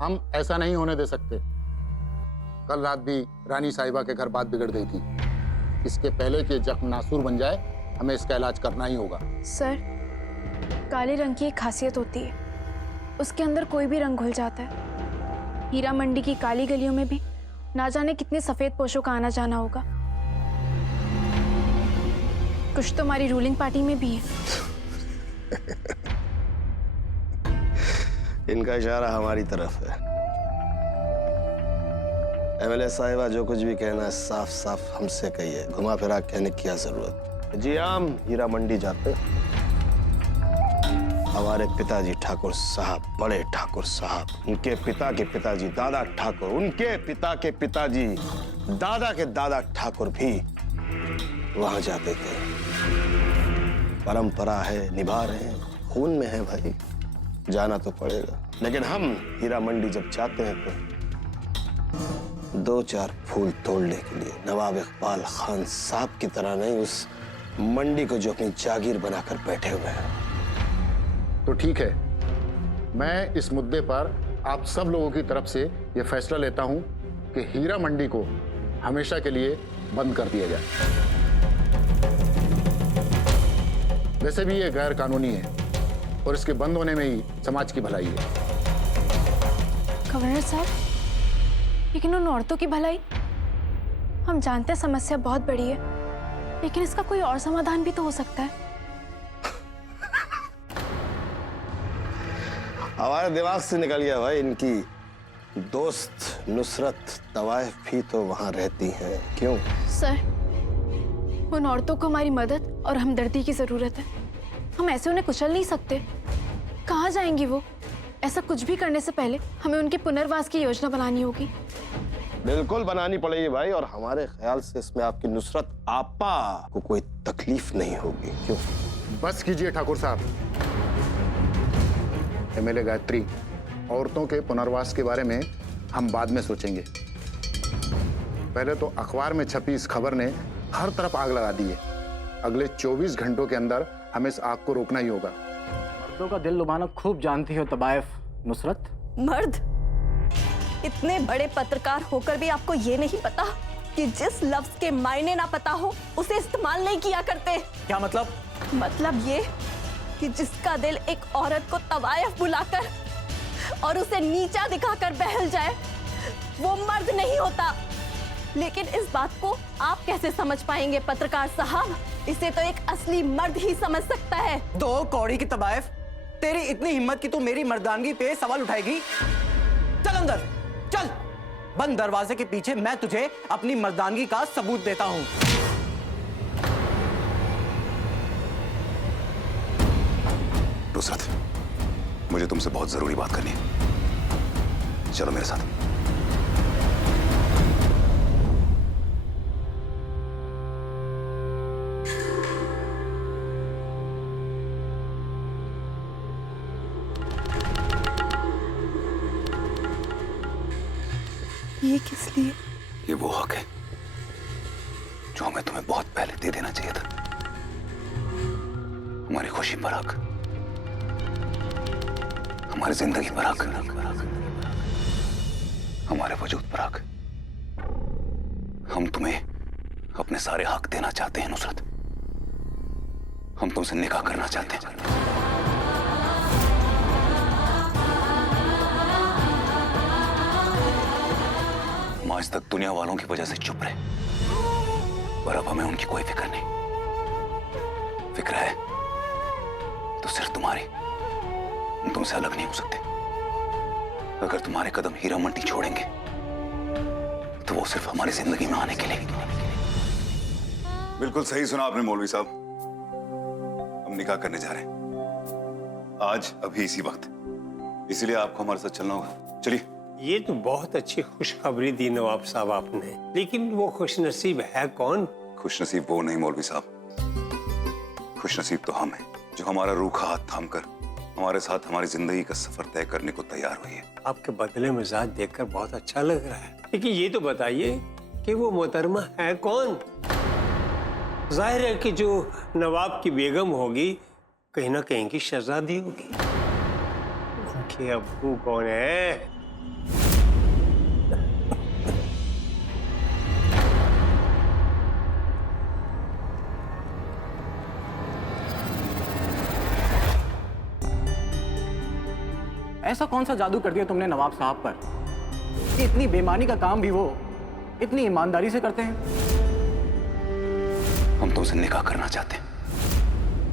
हम ऐसा नहीं होने दे सकते। कल रात भी रानी साहिबा के घर बात बिगड़ गई थी। इसके पहले कि जख्म नासूर बन जाए, हमें इसका इलाज करना ही होगा। सर, काले रंग की एक खासियत होती है, उसके अंदर कोई भी रंग घुल जाता है। हीरा मंडी की काली गलियों में भी ना जाने कितने सफेद पोशों का आना जाना होगा। कुछ तो हमारी रूलिंग पार्टी में भी है। इनका इशारा हमारी तरफ है। एमएलए साहिबा, जो कुछ भी कहना है साफ साफ हमसे कहिए, घुमा फिरा कहने की क्या जरूरत। जी हम हीरा मंडी जाते हैं। हमारे पिताजी ठाकुर साहब, बड़े ठाकुर साहब, उनके पिता के पिताजी दादा ठाकुर, उनके पिता के पिताजी दादा के दादा ठाकुर भी वहां जाते थे। परंपरा है, निभा रहे हैं, खून में है भाई, जाना तो पड़ेगा। लेकिन हम हीरा मंडी जब जाते हैं तो 2-4 फूल तोड़ने के लिए नवाब इकबाल खान साहब की तरह नहीं, उस मंडी को जो अपनी जागीर बनाकर बैठे हुए हैं। तो ठीक है, मैं इस मुद्दे पर आप सब लोगों की तरफ से यह फैसला लेता हूं कि हीरा मंडी को हमेशा के लिए बंद कर दिया जाए। वैसे भी ये गैर कानूनी है और इसके बंद होने में ही समाज की भलाई है। गवर्नर साहब, लेकिन उन औरतों की भलाई, हम जानते हैं समस्या बहुत बड़ी है, लेकिन इसका कोई और समाधान भी तो हो सकता है। हमारे दिमाग से निकल गया भाई, इनकी दोस्त नुसरत तवाइफ भी तो वहां रहती हैं। क्यों सर, उन औरतों को हमारी मदद और हमदर्दी की जरूरत है। हम ऐसे उन्हें कुचल नहीं सकते। कहाँ जाएंगी वो? ऐसा कुछ भी करने से पहले हमें उनके पुनर्वास की योजना बनानी होगी। बिल्कुल बनानी पड़ेगी भाई, और हमारे ख्याल से इसमें आपकी नुसरत आपा को कोई तकलीफ नहीं होगी। क्यों? बस कीजिए ठाकुर साहब। एमएलए गायत्री, औरतों के पुनर्वास के बारे में हम बाद में सोचेंगे। पहले तो अखबार में छपी इस खबर ने हर तरफ आग लगा दी है। अगले 24 घंटों के अंदर हमें इस आग को रोकना ही होगा। मर्दों का दिल लुभाना खूब जानती हो तबायफ नुसरत। मर्द, इतने बड़े पत्रकार होकर भी आपको ये नहीं पता कि जिस लफ्ज के मायने ना पता हो उसे इस्तेमाल नहीं किया करते। क्या मतलब? मतलब ये कि जिसका दिल एक औरत को तवायफ बुलाकर और उसे नीचा दिखाकर बहल जाए, वो मर्द नहीं होता। लेकिन इस बात को आप कैसे समझ पाएंगे पत्रकार साहब? इसे तो एक असली मर्द ही समझ सकता है। 2 कौड़ी की तबायफ, तेरी इतनी हिम्मत कि तू मेरी मर्दानगी पे सवाल उठाएगी? चल अंदर चल, बंद दरवाजे के पीछे मैं तुझे अपनी मर्दानगी का सबूत देता हूं। नुसरत, मुझे तुमसे बहुत जरूरी बात करनी है। चलो मेरे साथ। ये किस लिए? ये वो हक है जो हमें तुम्हें बहुत पहले दे देना चाहिए था। हमारी खुशी पर हक, हमारी जिंदगी पर हक, हमारे वजूद पर हक। हम तुम्हें अपने सारे हक देना चाहते हैं नुसरत। हम तुमसे निकाह करना चाहते हैं। आज तक दुनिया वालों की वजह से चुप रहे, पर अब हमें उनकी कोई फिक्र नहीं। फिक्र है तो सिर्फ तुम्हारी। हम तुमसे अलग नहीं हो सकते। अगर तुम्हारे कदम हीरा मंडी छोड़ेंगे तो वो सिर्फ हमारी जिंदगी में आने के लिए। बिल्कुल सही सुना आपने मौलवी साहब। हम निकाह करने जा रहे हैं आज, अभी इसी वक्त। इसीलिए आपको हमारे साथ चलना होगा। चलिए। ये तो बहुत अच्छी खुशखबरी दी नवाब साहब आपने, लेकिन वो खुशनसीब है कौन? खुशनसीब वो नहीं मौलवी साहब, खुशनसीब तो हम हैं जो हमारा रूखा हाथ थामकर हमारे साथ हमारी जिंदगी का सफर तय करने को तैयार हुई है। आपके बदले मिजाज देखकर बहुत अच्छा लग रहा है, लेकिन ये तो बताइए कि वो मोहतरमा है कौन? जाहिर है कि जो नवाब की बेगम होगी कहीं ना कहीं की शहजादी होगी। उनके अब्बू कौन है? ऐसा कौन सा जादू कर दिया तुमने नवाब साहब पर कि इतनी बेईमानी का काम भी वो इतनी ईमानदारी से करते हैं? हम तुमसे निकाह करना चाहते हैं।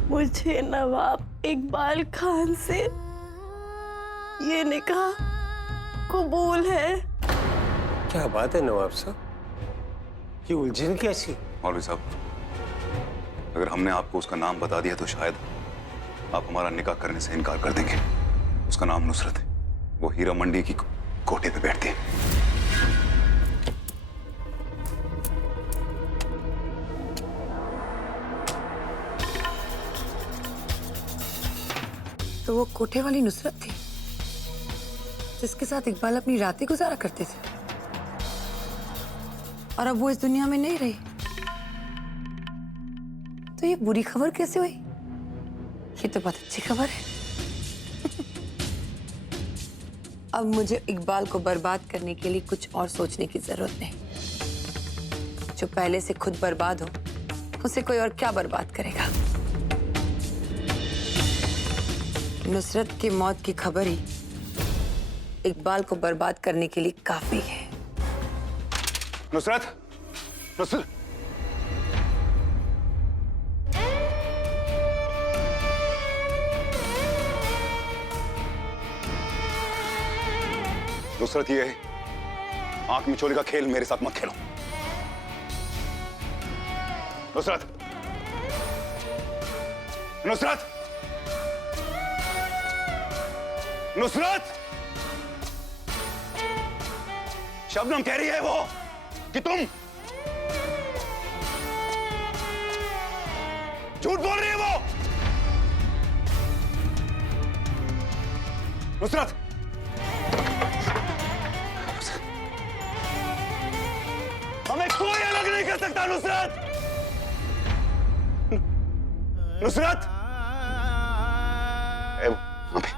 मुझे नवाब इकबाल खान से ये निकाह कबूल है। क्या बात है नवाब साहब, ये उलझन कैसी? मौलवी साहब, अगर हमने आपको उसका नाम बता दिया तो शायद आप हमारा निकाह करने से इनकार कर देंगे। उसका नाम नुसरत है, वो हीरा मंडी की कोठे पे बैठती है। तो वो कोठे वाली नुसरत थी जिसके साथ इकबाल अपनी रातें गुजारा करते थे, और अब वो इस दुनिया में नहीं रही। तो ये बुरी खबर कैसे हुई? ये तो बहुत अच्छी खबर है। अब मुझे इकबाल को बर्बाद करने के लिए कुछ और सोचने की जरूरत नहीं। जो पहले से खुद बर्बाद हो उसे कोई और क्या बर्बाद करेगा? नुसरत की मौत की खबर ही इकबाल को बर्बाद करने के लिए काफी है। नुसरत, नुसरत, नुसरत, ये आंख मिचोले का खेल मेरे साथ मत खेलो। नुसरत, नुसरत, नुसरत, शबनम कह रही है वो कि तुम झूठ बोल रही है वो। नुसरत, हमें कोई अलग नहीं कर सकता। नुसरत, नुसरत, वहां पे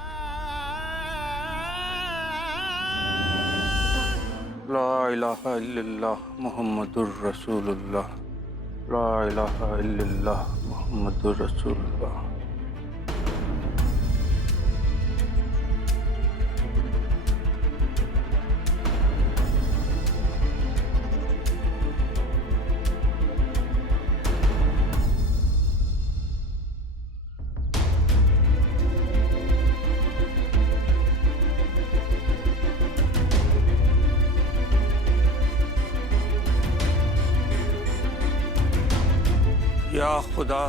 ला इलाहा इल्लल्लाह मुहम्मदुर रसूलुल्लाह, ला इलाहा इल्लल्लाह मुहम्मदुर रसूलुल्लाह। या खुदा,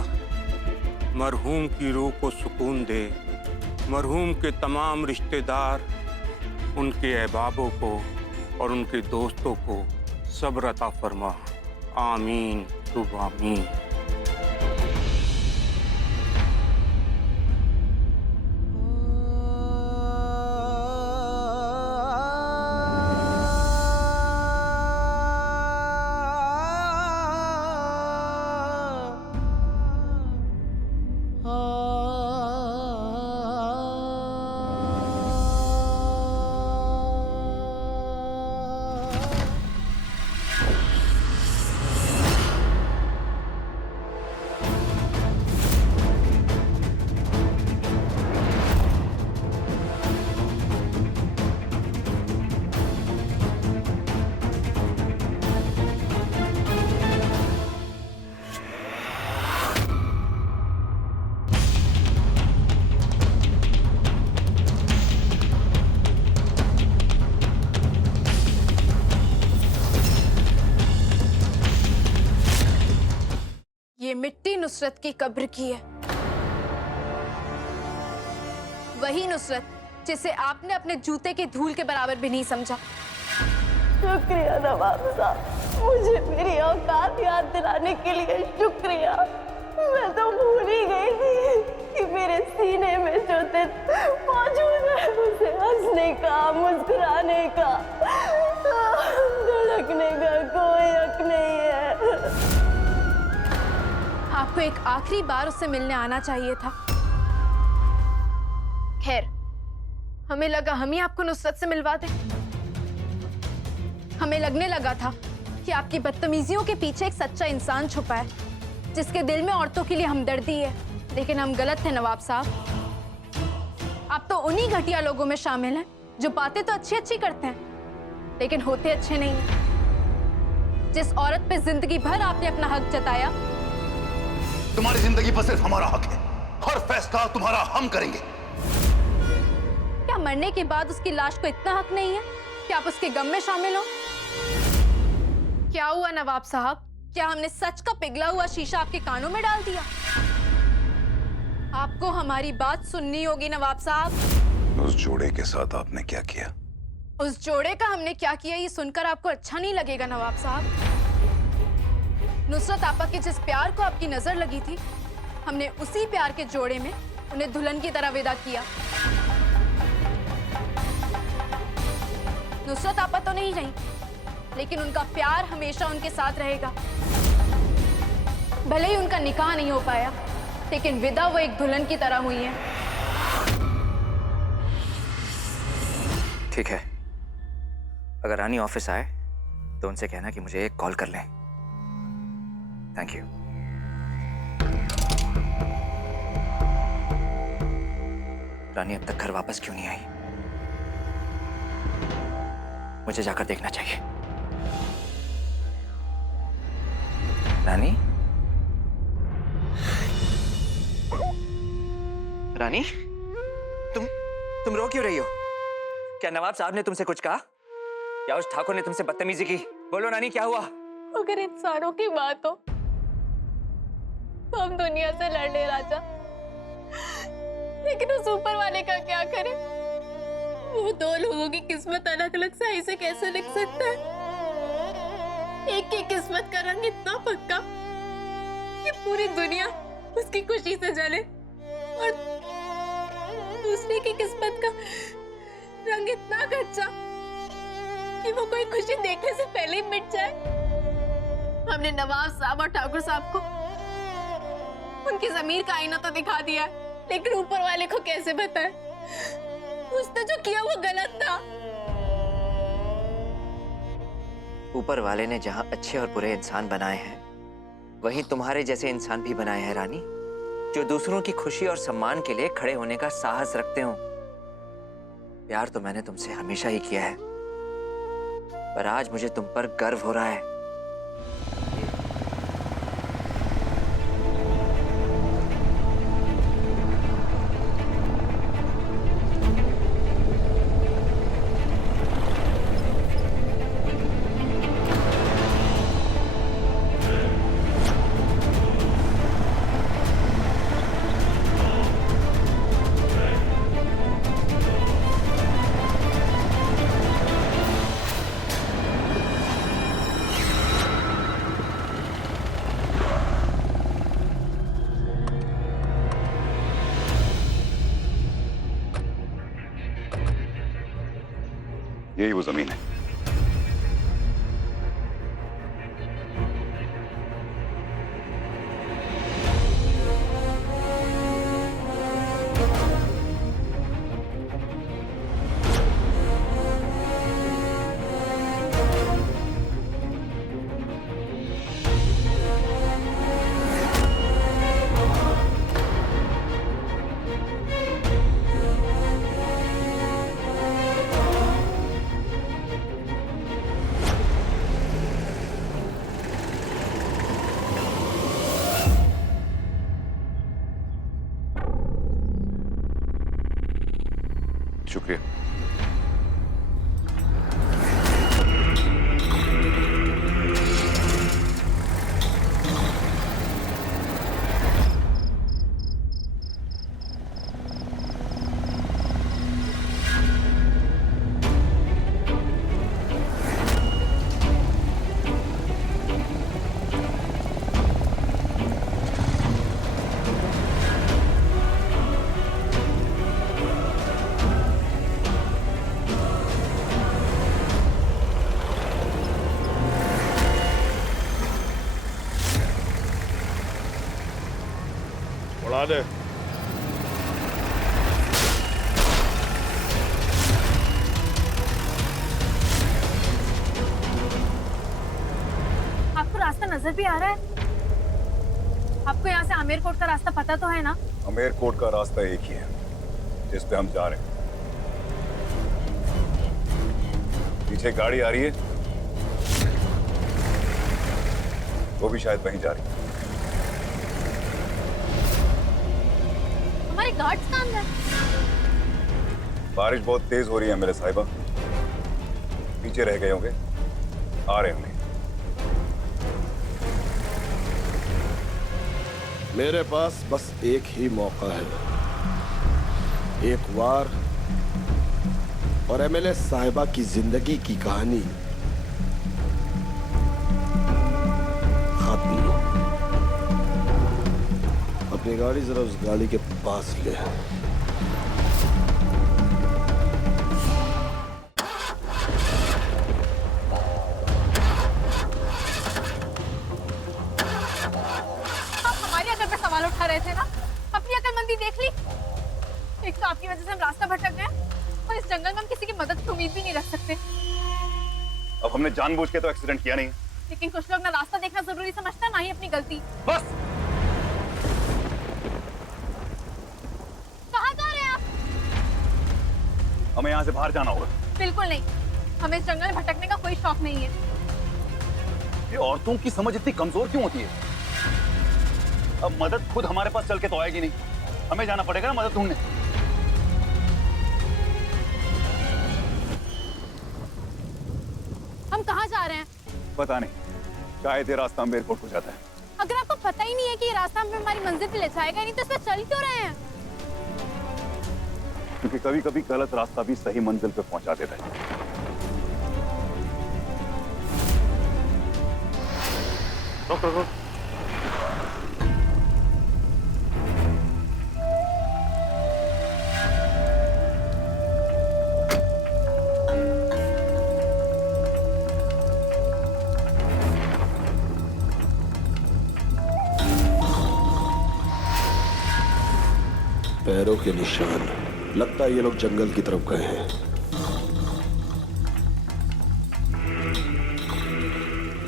मरहूम की रूह को सुकून दे, मरहूम के तमाम रिश्तेदार, उनके अहबाबों को और उनके दोस्तों को सब्र अता फरमा। आमीन सुब आमीन। ये मिट्टी नुसरत की कब्र की है। वही नुसरत जिसे आपने अपने जूते की धूल के बराबर भी नहीं समझा। शुक्रिया नवाब साहब, मुझे मेरी औकात याद दिलाने के लिए शुक्रिया। मैं तो भूल ही गई थी कि मेरे सीने में जो दिल मौजूद है उसे हंसने का, मुस्कुराने का, धड़कने का कोई हक नहीं है। आपको एक आखिरी बार उससे मिलने आना चाहिए था। खैर, हमें लगा हम ही आपको नुसरत से मिलवा दें। हमें लगने लगा था कि आपकी बदतमीजियों के पीछे एक सच्चा इंसान छुपा है जिसके दिल में औरतों के लिए हमदर्दी है। लेकिन हम गलत थे नवाब साहब। आप तो उन्हीं घटिया लोगों में शामिल हैं जो बातें तो अच्छी अच्छी करते हैं लेकिन होते अच्छे नहीं हैं। जिस औरत पे जिंदगी भर आपने अपना हक जताया, तुम्हारी जिंदगी पर सिर्फ हमारा हक है, हर फैसला तुम्हारा हम करेंगे। क्या मरने के बाद उसकी लाश को इतना हक नहीं है कि आप उसके गम में शामिल हो? क्या हुआ नवाब साहब, क्या हमने सच का पिघला हुआ शीशा आपके कानों में डाल दिया? आपको हमारी बात सुननी होगी नवाब साहब। उस जोड़े के साथ आपने क्या किया? उस जोड़े का हमने क्या किया ये सुनकर आपको अच्छा नहीं लगेगा नवाब साहब। नुसरत आपा के जिस प्यार को आपकी नजर लगी थी, हमने उसी प्यार के जोड़े में उन्हें दुल्हन की तरह विदा किया। नुसरत आपा तो नहीं रही, लेकिन उनका प्यार हमेशा उनके साथ रहेगा। भले ही उनका निकाह नहीं हो पाया, लेकिन विदा वो एक दुल्हन की तरह हुई है। ठीक है, अगर रानी ऑफिस आए तो उनसे कहना कि मुझे एक कॉल कर लें। Thank you. रानी अब तक घर वापस क्यों नहीं आई? मुझे जाकर देखना चाहिए। रानी, रानी, तुम रो क्यों रही हो? क्या नवाब साहब ने तुमसे कुछ कहा या उस ठाकुर ने तुमसे बदतमीजी की? बोलो रानी, क्या हुआ? अगर इंसानों की बात हो तो हम दुनिया से लड़ ले राजा, लेकिन उस ऊपर वाले का क्या करें? वो दो लोगों की किस्मत अलग अलग सही से कैसे लिख सकता है? एक की किस्मत का रंग इतना पक्का कि पूरी दुनिया उसकी खुशी से जले और दूसरे की किस्मत का रंग इतना कच्चा कि वो कोई खुशी देखने से पहले ही मिट जाए। हमने नवाब साहब और ठाकुर साहब को उनकी जमीर का आईना तो दिखा दिया, लेकिन ऊपर वाले को कैसे बताएं? उसने जो किया वो गलत था। ऊपर वाले ने जहां अच्छे और बुरे इंसान बनाए हैं, वहीं तुम्हारे जैसे इंसान भी बनाए हैं रानी, जो दूसरों की खुशी और सम्मान के लिए खड़े होने का साहस रखते हो। प्यार तो मैंने तुमसे हमेशा ही किया है, पर आज मुझे तुम पर गर्व हो रहा है। यही वो जमीन है। शुक्रिया। उड़ा दे। आपको रास्ता नजर भी आ रहा है? आपको यहाँ से आमेर कोट का रास्ता पता तो है ना? अमेर कोट का रास्ता एक ही है, जिस पे हम जा रहे हैं। पीछे गाड़ी आ रही है, वो भी शायद वहीं जा रही है। हमारे गार्ड्स कहाँ हैं? बारिश बहुत तेज हो रही है मेरे साहिबा, पीछे रह गए होंगे, आ रहे होंगे। मेरे पास बस एक ही मौका है, एक वार और एमएलए साहिबा की जिंदगी की कहानी खत्म। अपनी गाड़ी जरा उस गाड़ी के पास ले। हमारी अकल पे सवाल उठा रहे थे ना, अपनी अकलमंदी देख ली। एक तो आपकी वजह से हम रास्ता भटक गए और इस जंगल में हम किसी की मदद की उम्मीद भी नहीं रख सकते। अब हमने जानबूझ के तो एक्सीडेंट किया नहीं, लेकिन कुछ लोग ना रास्ता देखना जरूरी समझता, ना ही अपनी गलती। बस। कहाँ जा रहे हैं आप? हमें यहाँ से बाहर जाना होगा। बिल्कुल नहीं, हमें इस जंगल में भटकने का कोई शौक नहीं है। ये औरतों की समझ इतनी कमजोर क्यों होती है? अब मदद खुद हमारे पास चल के तो आएगी नहीं, हमें जाना पड़ेगा ना मदद ढूंढने। हम कहाँ जा रहे हैं? पता नहीं, शायद ये रास्ता हम एयरपोर्ट को जाता है। अगर आपको पता ही नहीं है कि ये रास्ता हमें हमारी मंजिल पे ले जाएगा नहीं, तो इस पर चल क्यों रहे हैं? क्योंकि कभी कभी गलत रास्ता भी सही मंजिल पे पहुंचा देता है। रुक रुक रुक। पैरों के निशान, लगता है ये लोग जंगल की तरफ गए हैं।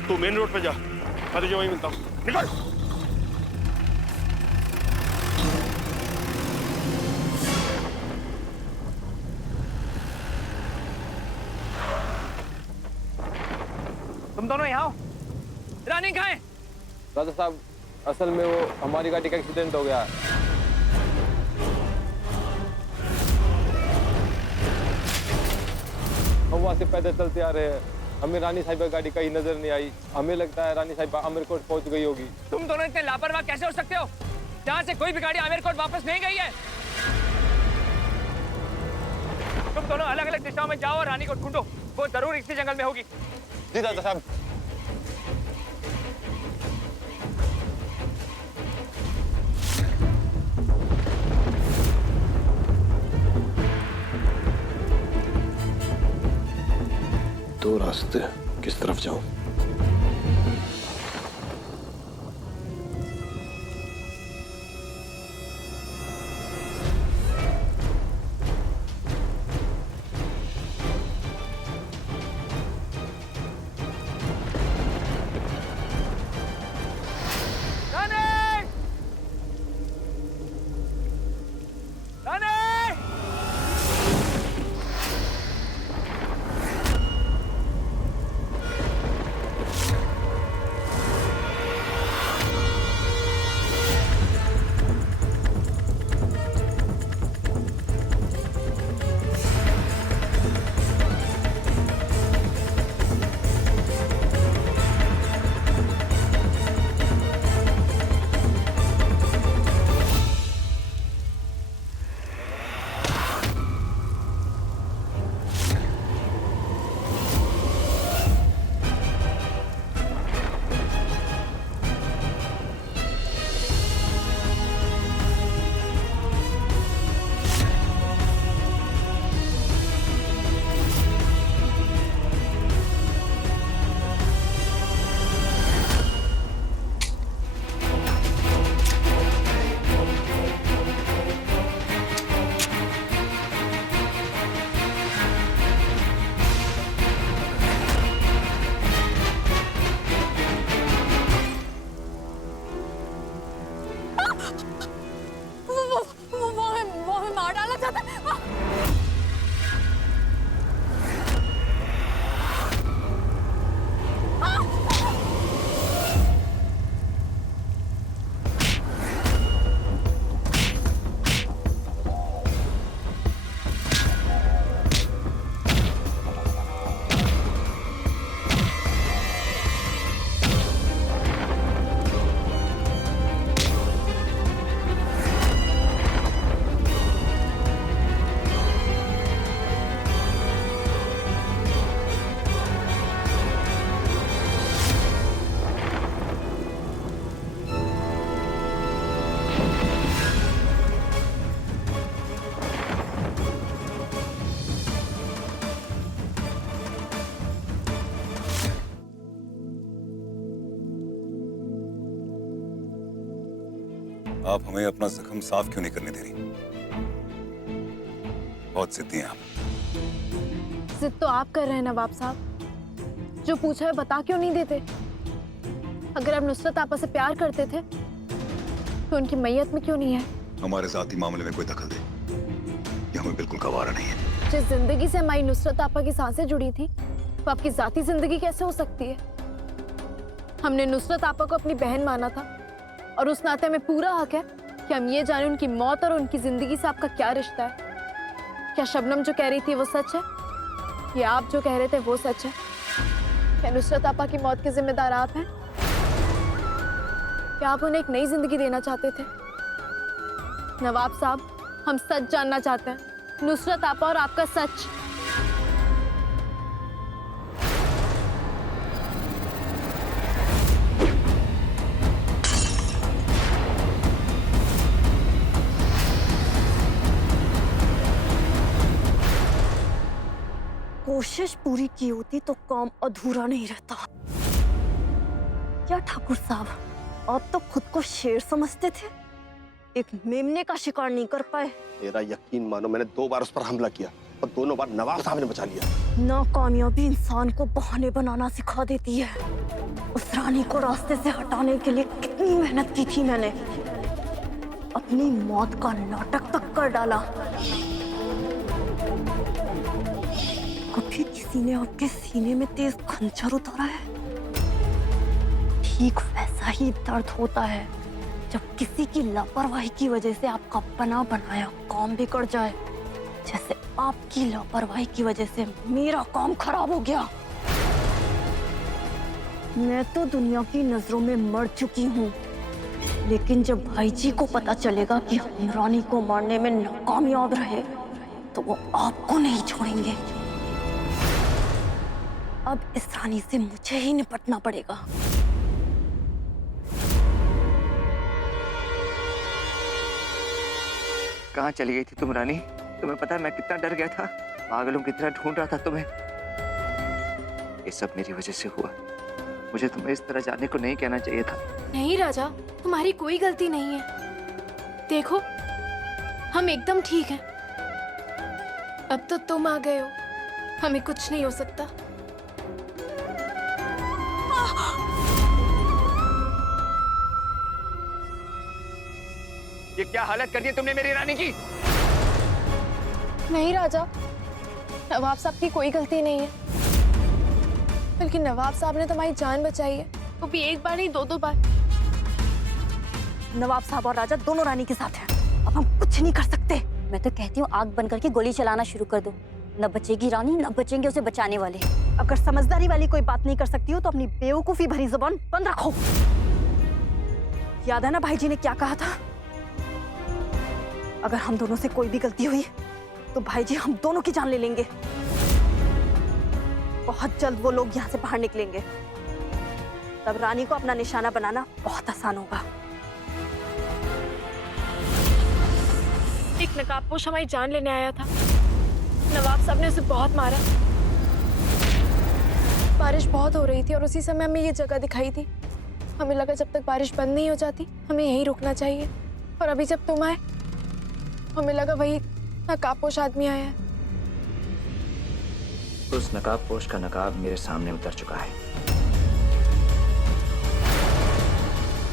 तू मेन रोड पे जा, मैं तुझे वहीं मिलता हूँ। निकल। तुम दोनों यहाँ हो? रानी कहाँ है? दादा साहब, असल में वो हमारी गाड़ी का एक्सीडेंट हो गया। हम वहाँ से पैदल चलते आ रहे हैं, हमें रानी साहिबा गाड़ी कहीं नजर नहीं आई। हमें लगता है रानी साहिबा आमिरकोट पहुंच गई होगी। तुम दोनों इतने लापरवाह कैसे हो सकते हो? जहाँ से कोई भी गाड़ी आमिरकोट वापस नहीं गई है। तुम दोनों अलग अलग दिशाओं में जाओ और रानी को ढूंढो, वो जरूर इसी जंगल में होगी। जी दादा साहब। दो रास्ते, किस तरफ जाऊं? आप हमें अपना जख्म साफ क्यों नहीं करने दे रही? बहुत जिद्दी हैं आप। जिद तो आप कर रहे हैं नवाब साहब। जो पूछा है बता क्यों नहीं देते? अगर आप नुसरत आपा से प्यार करते थे तो उनकी मैयत में क्यों नहीं है? हमारे जाती मामले में कोई दखल दे, ये हमें बिल्कुल गवारा नहीं है। जिस जिंदगी से हमारी नुसरत आपा की सांसें जुड़ी थी वो आपकी जाती जिंदगी कैसे हो सकती है? हमने नुसरत आपा को अपनी बहन माना था और उस नाते हमें पूरा हक है कि हम ये जाने उनकी मौत और उनकी जिंदगी से आपका क्या रिश्ता है। क्या शबनम जो कह रही थी वो सच है? या आप जो कह रहे थे वो सच है? क्या नुसरत आपा की मौत के जिम्मेदार आप हैं? क्या आप उन्हें एक नई जिंदगी देना चाहते थे? नवाब साहब, हम सच जानना चाहते हैं, नुसरत आपा और आपका सच। कोशिश पूरी की होती तो काम अधूरा नहीं रहता। क्या ठाकुर साहब, आप तो खुद को शेर समझते थे, एक मेमने का शिकार नहीं कर पाए। मेरा यकीन मानो, मैंने 2 बार उस पर हमला किया और दोनों बार नवाब साहब ने बचा लिया। नाकामयाबी इंसान को बहाने बनाना सिखा देती है। उस रानी को रास्ते से हटाने के लिए कितनी मेहनत की थी मैंने, अपनी मौत का नाटक तक कर डाला। कभी किसी ने आपके सीने में तेज खंजर उतारा है? ठीक वैसा ही दर्द होता है जब किसी की लापरवाही की वजह से आपका बना बनाया काम बिगड़ जाए, जैसे आपकी लापरवाही की वजह से मेरा काम खराब हो गया। मैं तो दुनिया की नजरों में मर चुकी हूँ, लेकिन जब भाई जी को पता चलेगा कि हम रानी को मारने में नाकामयाब रहे तो वो आपको नहीं छोड़ेंगे। अब इस रानी से मुझे ही निपटना पड़ेगा। कहाँ चली गई थी तुम रानी? तुम्हें पता है मैं कितना डर गया था, पागलों की तरह ढूंढ रहा था तुम्हें। ये सब मेरी वजह से हुआ। मुझे तुम्हें इस तरह जाने को नहीं कहना चाहिए था। नहीं राजा, तुम्हारी कोई गलती नहीं है। देखो, हम एकदम ठीक हैं। अब तो तुम आ गए हो, हमें कुछ नहीं हो सकता। ये क्या हालत कर दी तुमने मेरी रानी की? नहीं राजा, नवाब साहब की कोई गलती नहीं है, बल्कि नवाब साहब ने तुम्हारी जान बचाई है, वो भी एक बार नहीं 2-2 बार। नवाब साहब और राजा दोनों रानी के साथ हैं। अब हम कुछ नहीं कर सकते। मैं तो कहती हूँ आग बंद करके गोली चलाना शुरू कर दो। न बचेगी रानी, न बचेंगे उसे बचाने वाले। अगर समझदारी वाली कोई बात नहीं कर सकती हो तो अपनी बेवकूफी भरी जुबान बंद रखो। याद है ना भाई जी ने क्या कहा था? अगर हम दोनों से कोई भी गलती हुई तो भाई जी हम दोनों की जान ले लेंगे। बहुत जल्द वो लोग यहाँ से बाहर निकलेंगे, तब रानी को अपना निशाना बनाना बहुत आसान होगा। एक नकाबपोश हमारी जान लेने आया था, नवाब साहब ने उसे बहुत मारा। बारिश बहुत हो रही थी और उसी समय हमें ये जगह दिखाई थी। हमें लगा जब तक बारिश बंद नहीं हो जाती हमें यहीं रुकना चाहिए, और अभी जब तुम आए हमें लगा वही नकाबपोश आदमी आया है। उस नकाबपोश का नकाब मेरे सामने उतर चुका है।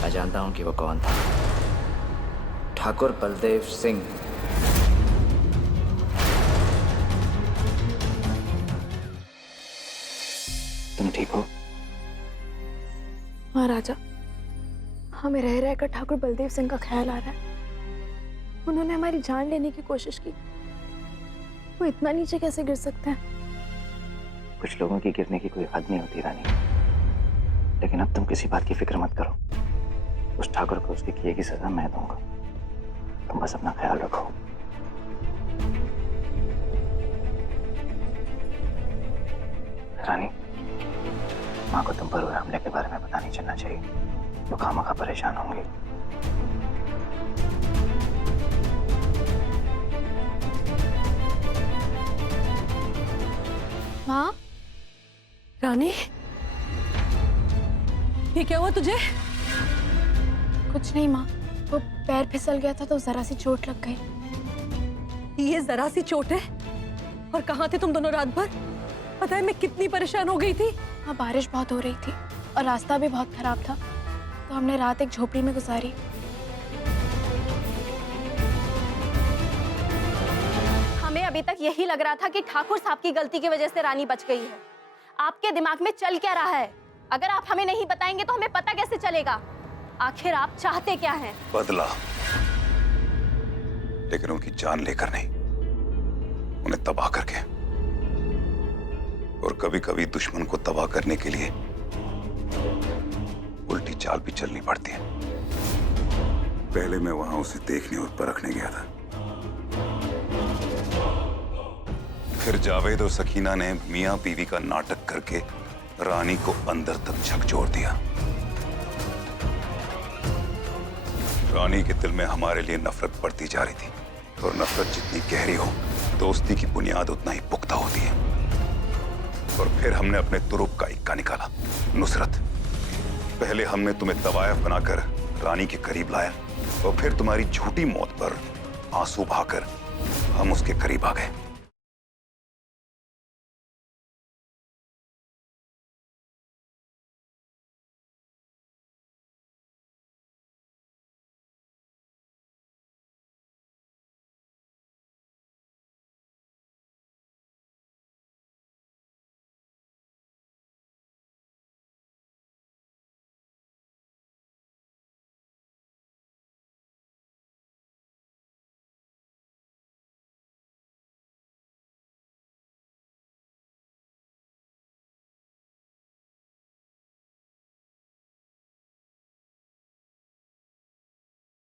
मैं जानता हूं कि वो कौन था। ठाकुर बलदेव सिंह। तुम ठीक हो? हाँ राजा, हमें रह रहकर ठाकुर बलदेव सिंह का ख्याल आ रहा है। उन्होंने हमारी जान लेने की कोशिश की, वो इतना नीचे कैसे गिर सकते हैं? कुछ लोगों की गिरने की कोई हद नहीं होती रानी, लेकिन अब तुम किसी बात की फिक्र मत करो। उस ठाकुर को उसके किए की सजा मैं दूंगा। तुम बस अपना ख्याल रखो। रानी, माँ को तुम पर हुए हमले के बारे में पता नहीं चलना चाहिए, वो खामखा परेशान होंगे। माँ? रानी, ये क्या हुआ तुझे? कुछ नहीं माँ, वो पैर फिसल गया था तो जरा सी चोट लग गई। ये जरा सी चोट है? और कहाँ थे तुम दोनों रात भर? पता है मैं कितनी परेशान हो गई थी। हाँ, बारिश बहुत हो रही थी और रास्ता भी बहुत खराब था, तो हमने रात एक झोपड़ी में गुजारी। हमें अभी तक यही लग रहा था कि ठाकुर साहब की गलती की वजह से रानी बच गई है। आपके दिमाग में चल क्या रहा है? अगर आप हमें नहीं बताएंगे तो हमें पता कैसे चलेगा? आखिर आप चाहते क्या हैं? बदला, लेकिन उनकी जान लेकर नहीं, उन्हें तबाह करके। और कभी कभी दुश्मन को तबाह करने के लिए उल्टी चाल भी चलनी पड़ती है। पहले मैं वहां उसे देखने और परखने गया था, फिर जावेद और सकीना ने मियां बीवी का नाटक करके रानी को अंदर तक झकझोर दिया। रानी के दिल में हमारे लिए नफरत बढ़ती जा रही थी, और नफरत जितनी गहरी हो, दोस्ती की बुनियाद उतना ही पुख्ता होती है। और फिर हमने अपने तुरुप का इक्का निकाला, नुसरत। पहले हमने तुम्हें तवायफ बनाकर रानी के करीब लाया, और फिर तुम्हारी झूठी मौत पर आंसू बहाकर हम उसके करीब आ गए।